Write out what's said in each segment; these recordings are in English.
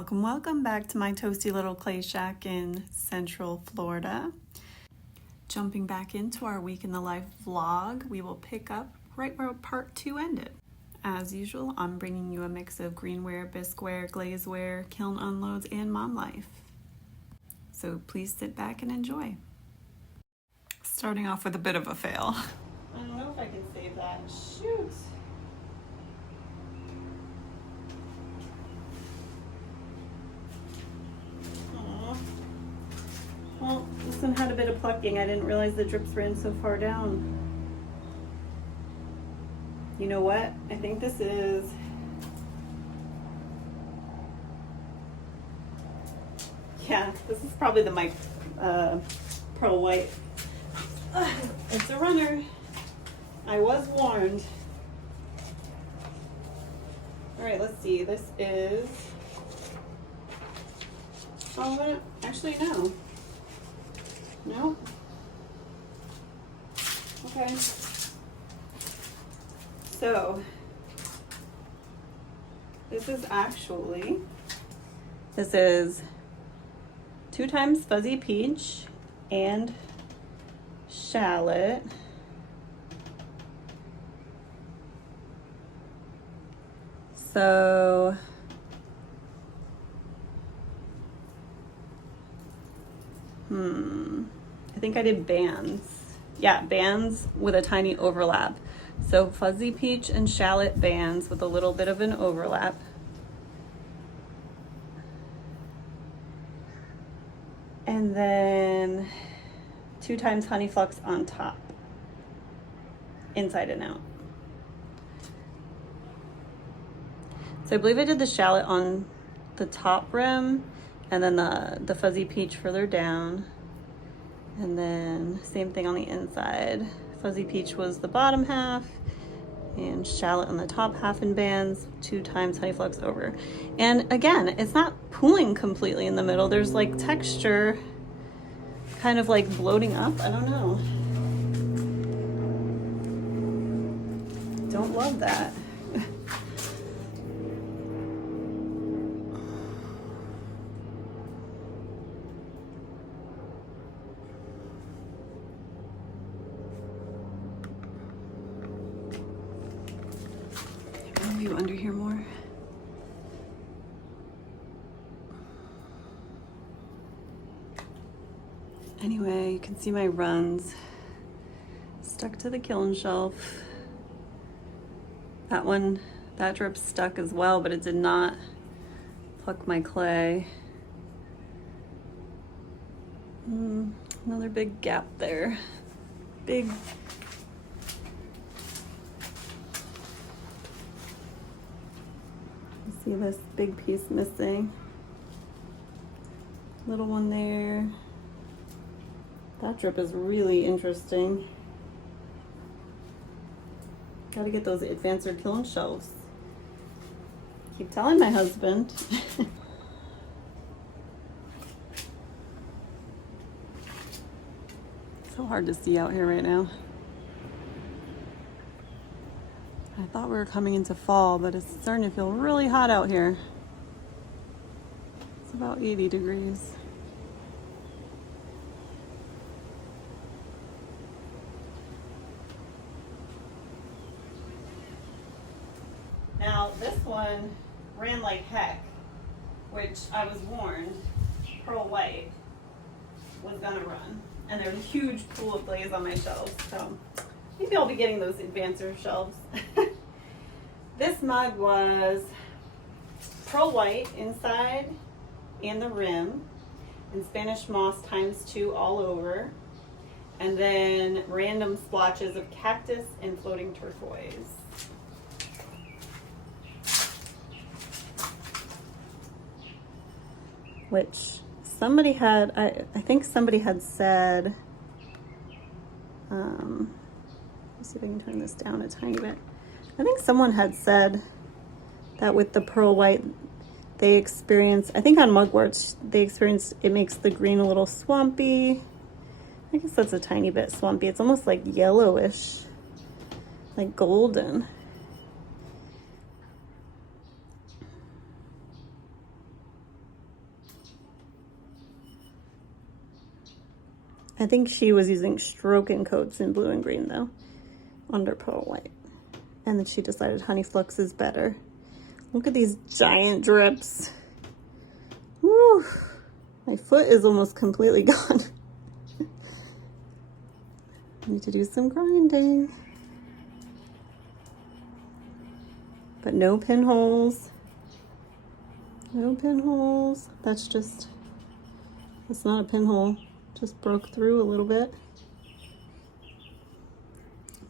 Welcome, welcome back to my toasty little clay shack in Central Florida. Jumping back into our week in the life vlog, we will pick up right where part 2 ended. As usual, I'm bringing you a mix of greenware, bisqueware, glazeware, kiln unloads, and mom life. So please sit back and enjoy. Starting off with a bit of a fail. I don't know if I can save that. Shoot. Well, this one had a bit of plucking. I didn't realize the drips ran so far down. You know what? I think this is... Yeah, this is probably the Mayco Pearl White. It's a runner. I was warned. All right, let's see. This is... Oh, actually, no. No? Okay. So, this is 2 times fuzzy peach and shallot. So, I think I did bands. Yeah, bands with a tiny overlap. So fuzzy peach and shallot bands with a little bit of an overlap. And then 2 times honey flux on top, inside and out. So I believe I did the shallot on the top rim and then the fuzzy peach further down. And then same thing on the inside. Fuzzy peach was the bottom half and shallot on the top half in bands, 2 times honey flux over. And again, it's not pooling completely in the middle. There's like texture kind of like bloating up. I don't know. Don't love that. You under here more. Anyway, you can see my runs stuck to the kiln shelf. That drip stuck as well, but it did not pluck my clay. Another big gap there. Big. See this big piece missing. Little one there. That drip is really interesting. Gotta get those advanced kiln shelves. Keep telling my husband. So hard to see out here right now. I thought we were coming into fall, but it's starting to feel really hot out here. It's about 80 degrees. Now, this one ran like heck, which I was warned Pearl White was gonna run. And there's a huge pool of glaze on my shelves, so maybe I'll be getting those advancer shelves. This mug was Pearl White inside and the rim, and Spanish moss ×2 all over, and then random splotches of cactus and floating turquoise. Which somebody had, I think somebody had said, let's see if I can turn this down a tiny bit. I think someone had said that with the Pearl White, they experience, I think on Mudworks, they experience, it makes the green a little swampy. I guess that's a tiny bit swampy. It's almost like yellowish, like golden. I think she was using stroking coats in blue and green though, under pearl white. And then she decided honey flux is better. Look at these giant drips. Woo! My foot is almost completely gone. I need to do some grinding. But no pinholes. No pinholes. That's not a pinhole. Just broke through a little bit.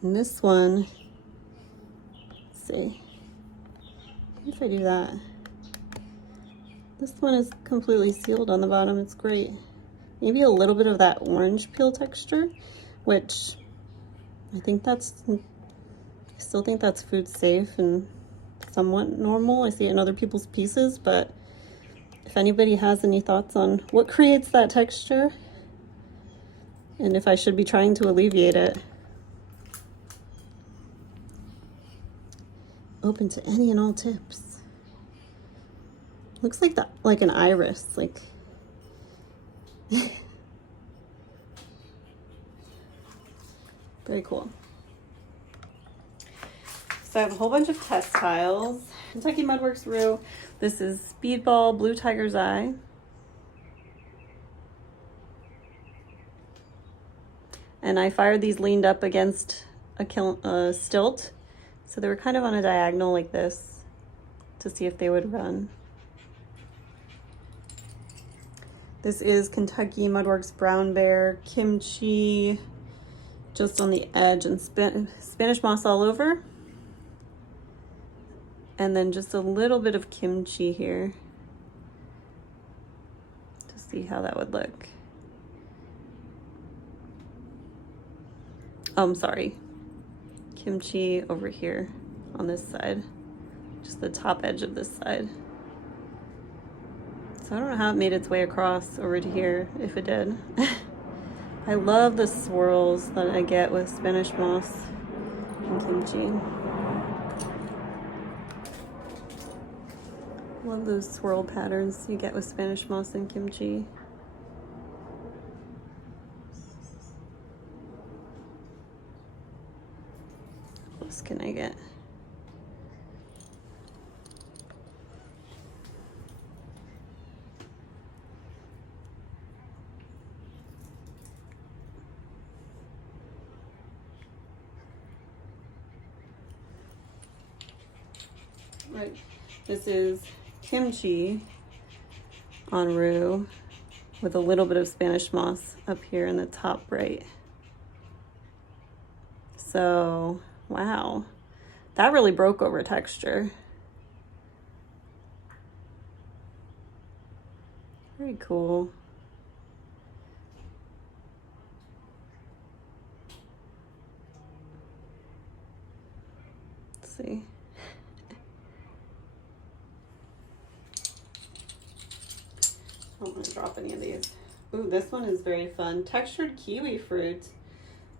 And this one, let's see if I do that. This one is completely sealed on the bottom. It's great. Maybe a little bit of that orange peel texture, which I still think that's food safe and somewhat normal. I see it in other people's pieces, but if anybody has any thoughts on what creates that texture and if I should be trying to alleviate it, open to any and all tips. Looks like an iris, like very cool. So I have a whole bunch of test tiles. Kentucky Mudworks Rue. This is Speedball Blue Tiger's Eye. And I fired these leaned up against a stilt. So they were kind of on a diagonal like this to see if they would run. This is Kentucky Mudworks Brown Bear Kimchi, just on the edge, and Spanish moss all over. And then just a little bit of kimchi here to see how that would look. Oh, I'm sorry. Kimchi over here on this side, just the top edge of this side. So I don't know how it made its way across over to here, if it did. I love the swirls that I get with Spanish moss and kimchi. Love those swirl patterns you get with Spanish moss and kimchi. How close can I get? Right, this is kimchi on roux with a little bit of Spanish moss up here in the top right. So, wow, that really broke over texture. Very cool. Let's see. I don't want to drop any of these. Ooh, this one is very fun. Textured kiwi fruit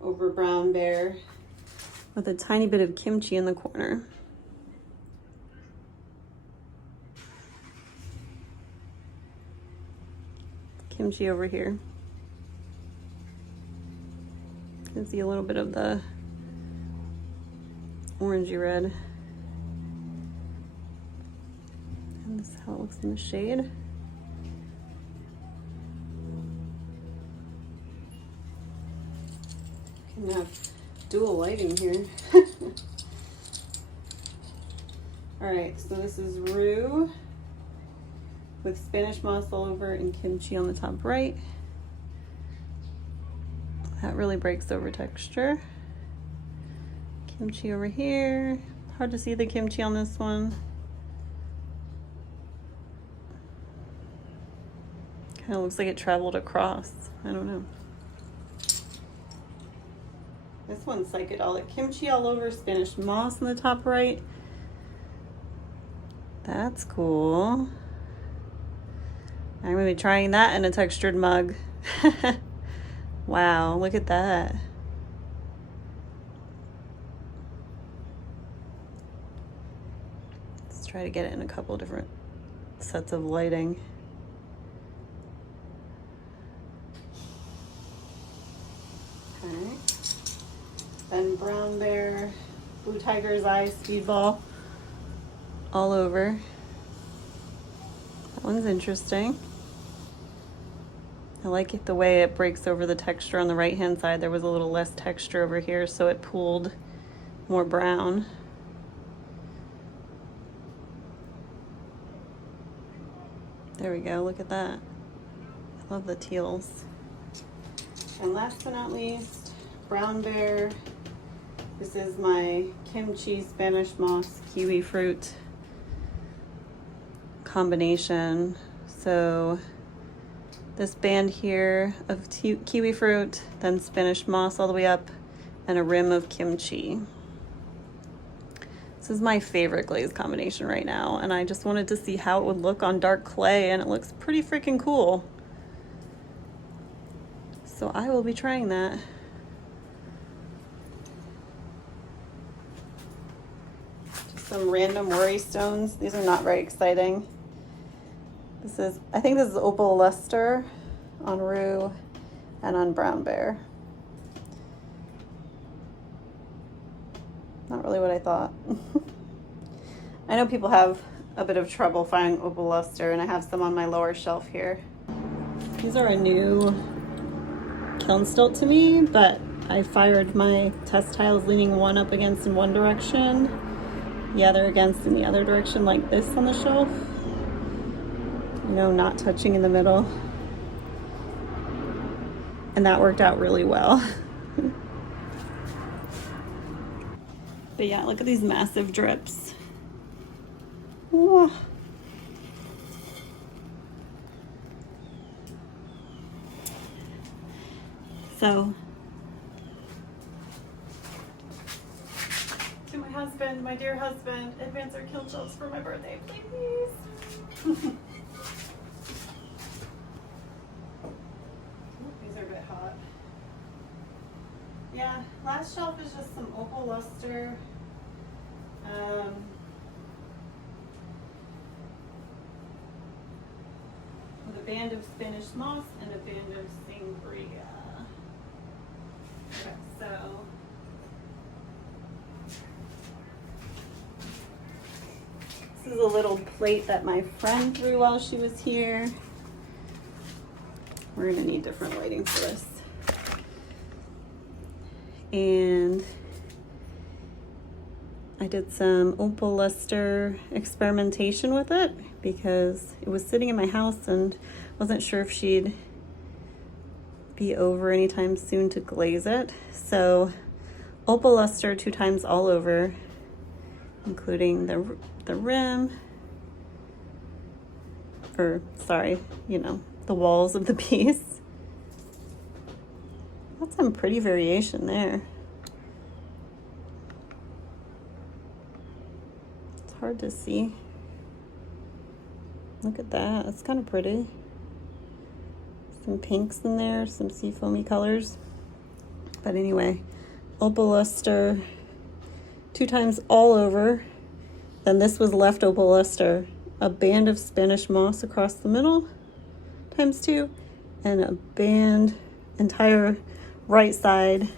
over brown bear with a tiny bit of kimchi in the corner. Kimchi over here. You can see a little bit of the orangey red. And this is how it looks in the shade. I'm gonna have dual lighting here. All right, so this is roux with Spanish moss all over and kimchi on the top right. That really breaks over texture. Kimchi over here. Hard to see the kimchi on this one. Kind of looks like it traveled across. I don't know. This one's psychedelic. Kimchi all over, Spanish moss in the top right. That's cool. I'm gonna be trying that in a textured mug. Wow, look at that. Let's try to get it in a couple different sets of lighting. Then Brown Bear, Blue Tiger's Eye, Speedball, all over. That one's interesting. I like it the way it breaks over the texture on the right hand side. There was a little less texture over here, so it pooled more brown. There we go, look at that. I love the teals. And last but not least, Brown Bear. This is my kimchi Spanish moss Kiwifruit combination. So this band here of Kiwifruit, then Spanish moss all the way up, and a rim of kimchi. This is my favorite glaze combination right now, and I just wanted to see how it would look on dark clay, and it looks pretty freaking cool. So I will be trying that. Just some random worry stones. These are not very exciting. This is, I think this is Opal Lustre on Rue and on Brown Bear. Not really what I thought. I know people have a bit of trouble finding Opal Lustre, and I have some on my lower shelf here. These are a new kiln stilt to me, but I fired my test tiles leaning one up against in one direction, the other against in the other direction, like this on the shelf. You know, not touching in the middle. And that worked out really well. But yeah, look at these massive drips. Whoa. So, to my husband, my dear husband, advance our kiln shelves for my birthday, please. These are a bit hot. Yeah, last shelf is just some Opal Lustre. With a band of Spanish moss and a band of Sangria. Okay, so this is a little plate that my friend threw while she was here. We're gonna need different lighting for this. And I did some Opal Lustre experimentation with it because it was sitting in my house and wasn't sure if she'd be over anytime soon to glaze it. So Opal Lustre 2 times all over, including the rim, or sorry, you know, the walls of the piece. That's some pretty variation there. It's hard to see. Look at that, it's kind of pretty. Some pinks in there, some seafoamy colors. But anyway, Opal Lustre 2 times all over. Then this was left Opal Lustre, a band of Spanish moss across the middle, times 2, and a band entire right side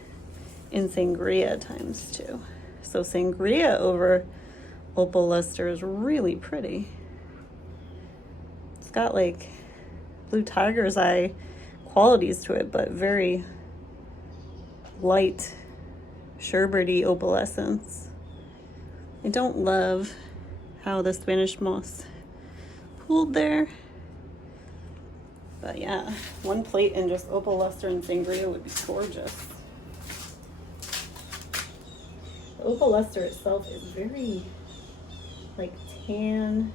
in Sangria times 2. So Sangria over Opal Lustre is really pretty. It's got like Blue Tiger's Eye qualities to it, but very light, sherbety opalescence. I don't love how the Spanish moss pooled there. But yeah, one plate in just Opal Lustre and Sangria would be gorgeous. The Opal Lustre itself is very like tan.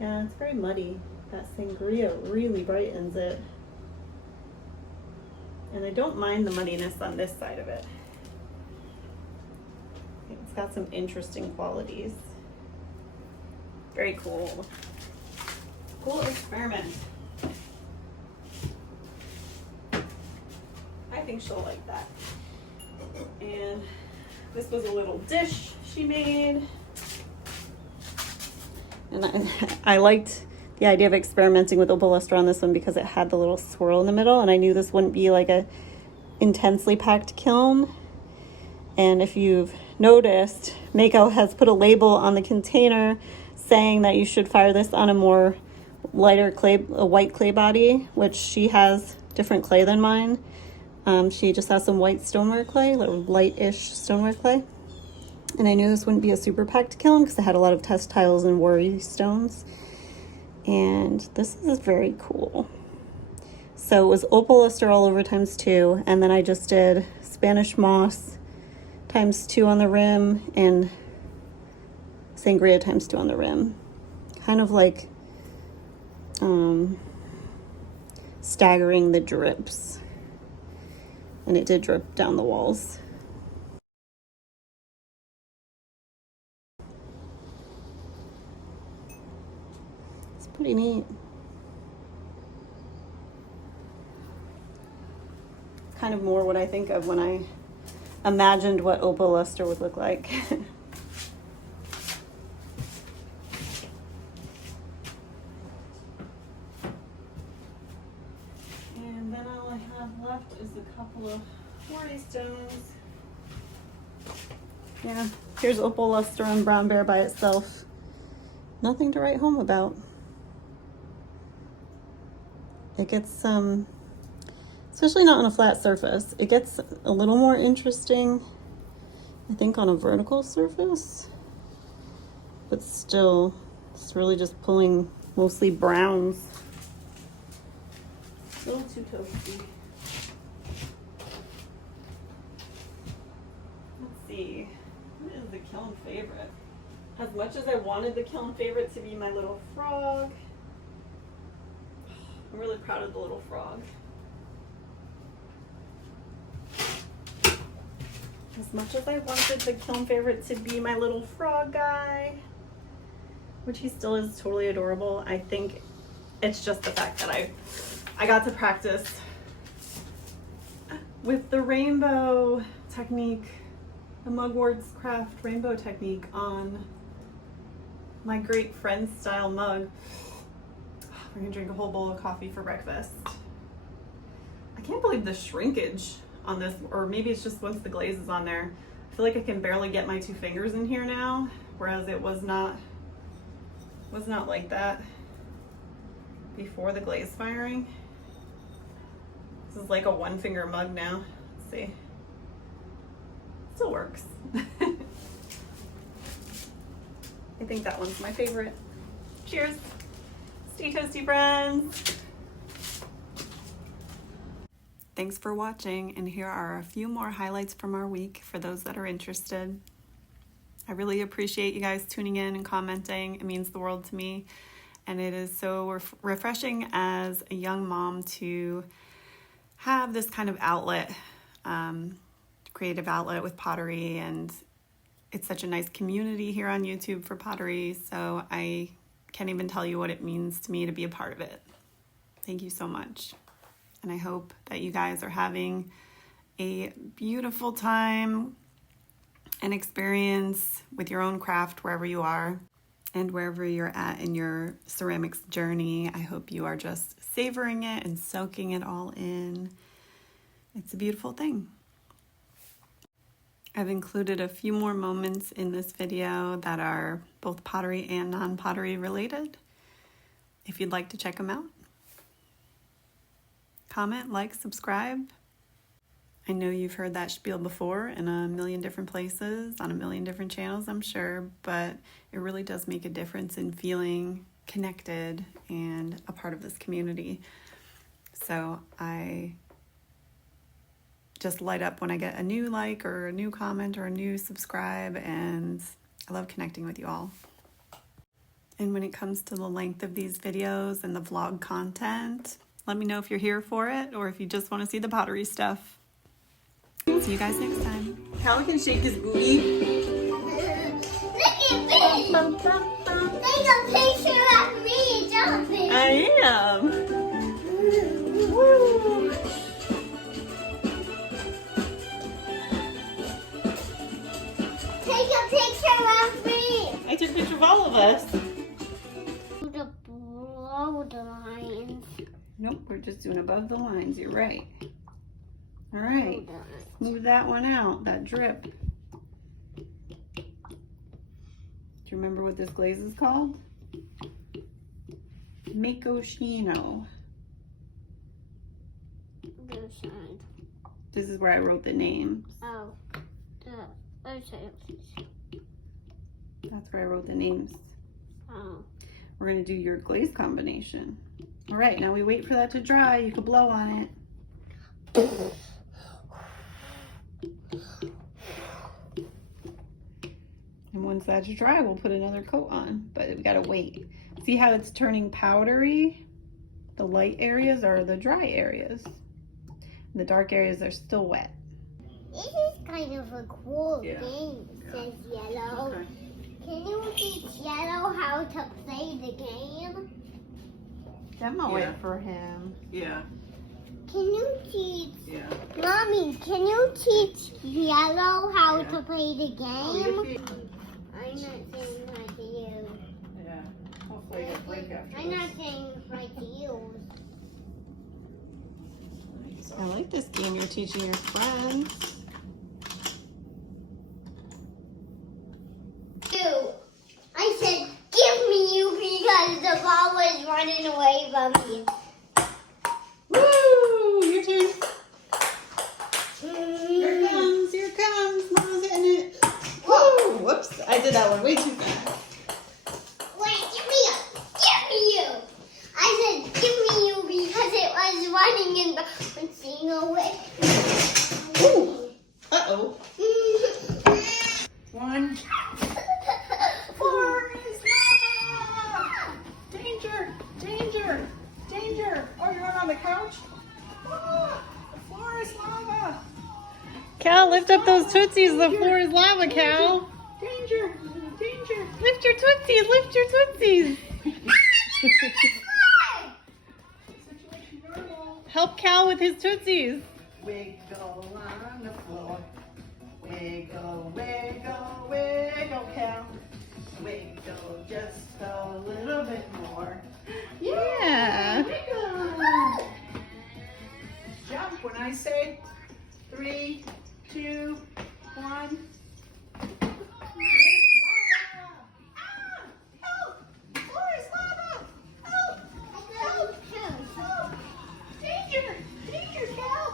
Yeah, it's very muddy. That Sangria really brightens it. And I don't mind the muddiness on this side of it. It's got some interesting qualities. Very cool. Cool experiment. I think she'll like that. And this was a little dish she made. And I liked the idea of experimenting with Opal Lustre on this one because it had the little swirl in the middle, and I knew this wouldn't be like a intensely packed kiln. And if you've noticed, Mayco has put a label on the container saying that you should fire this on a more lighter clay, a white clay body, which she has different clay than mine. She just has some white stoneware clay, light-ish stoneware clay. And I knew this wouldn't be a super packed kiln because I had a lot of test tiles and worry stones. And this is very cool. So it was Opal Lustre all over ×2, and then I just did Spanish moss ×2 on the rim and Sangria ×2 on the rim. Kind of like staggering the drips. And it did drip down the walls. It's pretty neat. Kind of more what I think of when I imagined what Opal Lustre would look like. And then all I have left is a couple of worry stones. Yeah, here's Opal Lustre and Brown Bear by itself. Nothing to write home about. It gets especially not on a flat surface. It gets a little more interesting, I think, on a vertical surface. But still, it's really just pulling mostly browns. A little too toasty. Let's see. What is the kiln favorite? As much as I wanted the kiln favorite to be my little frog, I'm really proud of the little frog. As much as I wanted the kiln favorite to be my little frog guy, which he still is totally adorable, I think it's just the fact that I got to practice with the rainbow technique, the Mudworks craft rainbow technique on my great friend style mug. We're gonna drink a whole bowl of coffee for breakfast. I can't believe the shrinkage on this, or maybe it's just once the glaze is on there. I feel like I can barely get my 2 fingers in here now, whereas it was not like that before the glaze firing. This is like a 1-finger mug now. Let's see. Still works. I think that one's my favorite. Cheers. Stay toasty, friends. Thanks for watching, and here are a few more highlights from our week for those that are interested. I really appreciate you guys tuning in and commenting. It means the world to me, and it is so refreshing as a young mom to have this kind of outlet, creative outlet with pottery, and it's such a nice community here on YouTube for pottery, so I can't even tell you what it means to me to be a part of it. Thank you so much. And I hope that you guys are having a beautiful time and experience with your own craft wherever you are and wherever you're at in your ceramics journey. I hope you are just savoring it and soaking it all in. It's a beautiful thing. I've included a few more moments in this video that are both pottery and non-pottery related, if you'd like to check them out. Comment, like, subscribe. I know you've heard that spiel before in a million different places, on a million different channels, I'm sure, but it really does make a difference in feeling connected and a part of this community. So I just light up when I get a new like or a new comment or a new subscribe, and I love connecting with you all. And when it comes to the length of these videos and the vlog content, let me know if you're here for it or if you just want to see the pottery stuff. See you guys next time. Calvin can shake his booty. Take a picture of me jumping. I am. Woo. Take a picture of me. I took a picture of all of us. Below the lines. Nope, we're just doing above the lines. You're right. All right, move that one out, that drip. Do you remember what this glaze is called? Mayco. This is where I wrote the names. Oh, okay. That's where I wrote the names. Oh. We're gonna do your glaze combination. All right, now we wait for that to dry. You can blow on it. And once that's dry, we'll put another coat on, but we gotta wait. See how it's turning powdery? The light areas are the dry areas. The dark areas are still wet. This is kind of a cool Yeah. game, says Yellow. Okay. Can you teach Yellow how to play the game? Demo Yeah. it for him. Yeah, Can you teach, yeah. Mommy, can you teach Yellow how Yeah. to play the Oh, game? you I'm not saying right to you. yeah. Hopefully it'll break after I'm this. not saying right to you. I like this game you're teaching your friends. I said, give me you because the ball was running away from me. Woo! Your turn. Here it comes. Mama's hitting it. Whoa! Whoops! I did that one way too fast. Wait, give me you. Give me you. I said, give me you because it was running and bouncing away. Ooh! Uh-oh. One. Forest lava! Danger! Danger! Danger! Oh, you're on the couch? Ah, the floor is lava! Cal, lift up those tootsies. The floor is lava, Cal. Danger! Danger! Lift your tootsies. Lift your tootsies. Situation normal. Help Cal with his tootsies. Wiggle on the floor. Wiggle, wiggle, wiggle, Cal. Wiggle just a little bit more. Yeah. Wiggle! Jump when I say 3, 2, 1.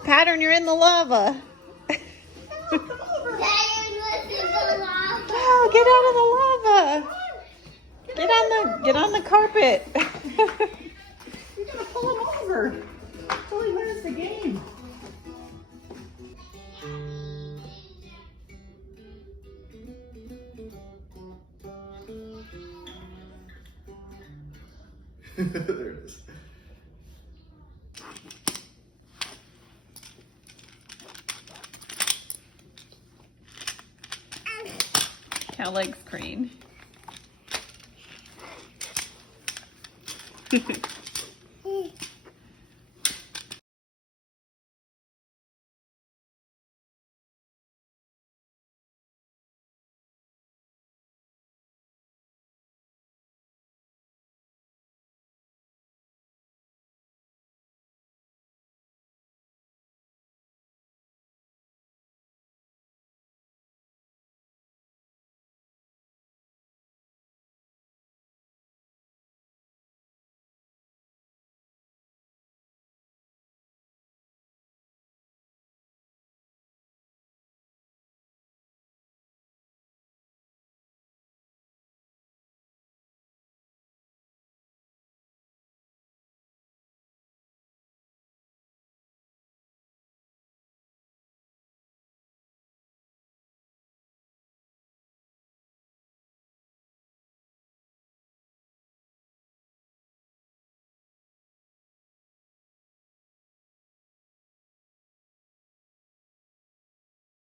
Pattern, you're in the lava. Come over. Cal, get out of the lava. Get on the carpet. You're gonna pull him over until he learns the game. There it is. Cal likes crane.